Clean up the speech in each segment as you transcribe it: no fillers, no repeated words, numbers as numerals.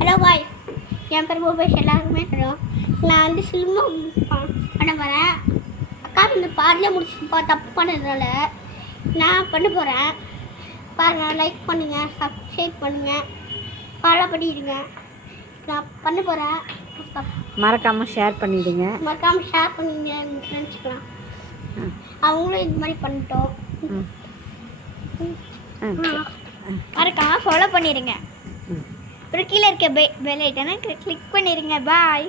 Hello பாய், என் பேர் பூபேஷ், எல்லாருக்குமே தெரியும். நான் வந்து சில்வம் பண்ண போகிறேன். அக்கா வந்து பாதிலே முடிச்சுப்பா தப்பு பண்ணதுனால நான் பண்ண போகிறேன். பாருங்கள், லைக் பண்ணுங்கள், சப்ஸ்கிரைப் பண்ணுங்கள், ஃபாலோ பண்ணிடுங்க. நான் பண்ண போகிறேன். மறக்காமல் ஷேர் பண்ணிவிடுங்க. மறக்காமல் ஷேர் பண்ணிங்க எங்கள் ஃப்ரெண்ட்ஸ்க்குலாம். அவங்களும் இது மாதிரி பண்ணிட்டோம். மறக்காமல் ஃபாலோ பண்ணிடுங்க. அப்புறம் கீழே இருக்க பெல் ஐட்டனை கிளிக் பண்ணிடுங்க. பாய்.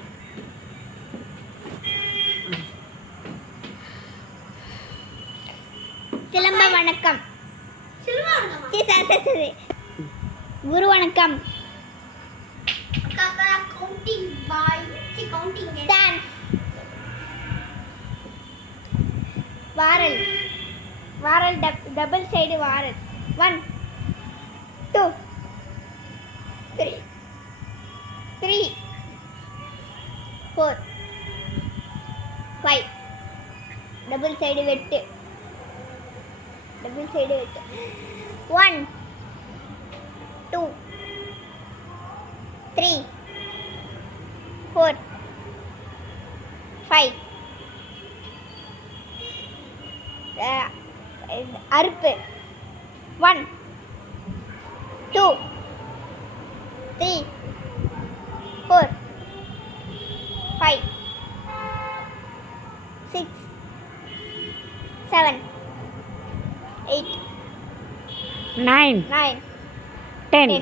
சிலம்ப வணக்கம். குரு வணக்கம். வாரல் வாரல் டபுள் சைடு வாரல். 1 2 3 4 5 டபுள் சைடு வெட்டு. 1 2 3 4 5 அறுப்பு. 1 2 3 4 5 6 7 8 9 10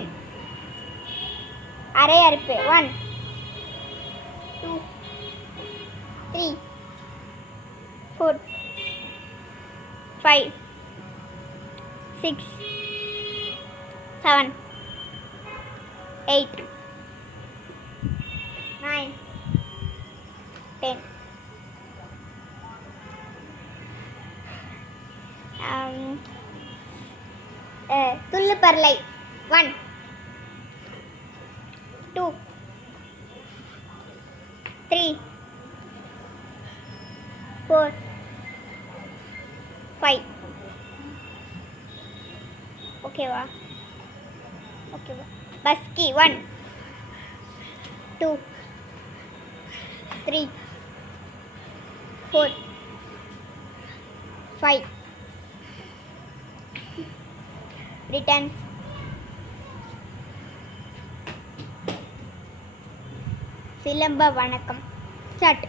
அரை அறுப்பு. 1 2 3 4 5 6 7 8 9 10 துள்ளு பரலை. 1 2 3 4 5 ஓகேவா? பஸ்கி. 1 2 3 4 5 ரிட்டர்ன். சிலம்ப வணக்கம். ஸ்டார்ட்.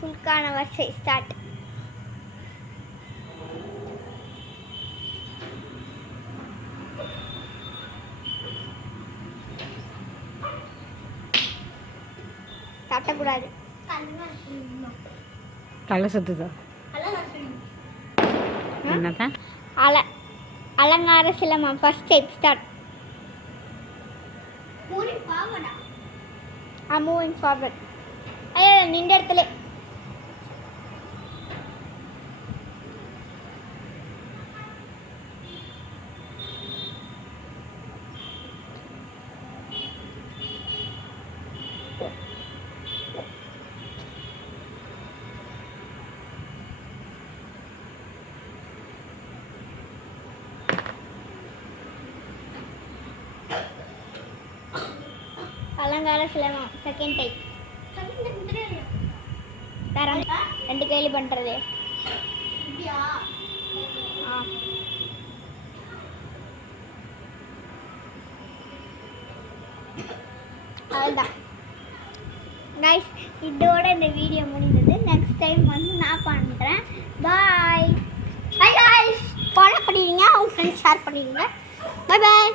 துல்கான வரிசை. ஸ்டார்ட். தட்டக்கூடாது. தலை சுத்துதா? என்னதான் அலங்கார silambam. First step. Start. Moving forward. ஐயோ, நின்ற இடத்துல. அலங்கார சிலம்பம் செகண்ட் டைப். தரம் 2 கையில் பண்ணுறது. அவ்வளோதான் கைஸ், இதோட இந்த வீடியோ முடிந்தது. நெக்ஸ்ட் டைம் வந்து நான் பண்ணுறேன். பாய். Bye guys. ஃபாலோ பண்ணிடுங்க, உங்கள் ஃப்ரெண்ட்ஸ் ஷேர் பண்ணிடுங்க. பாய் பாய்.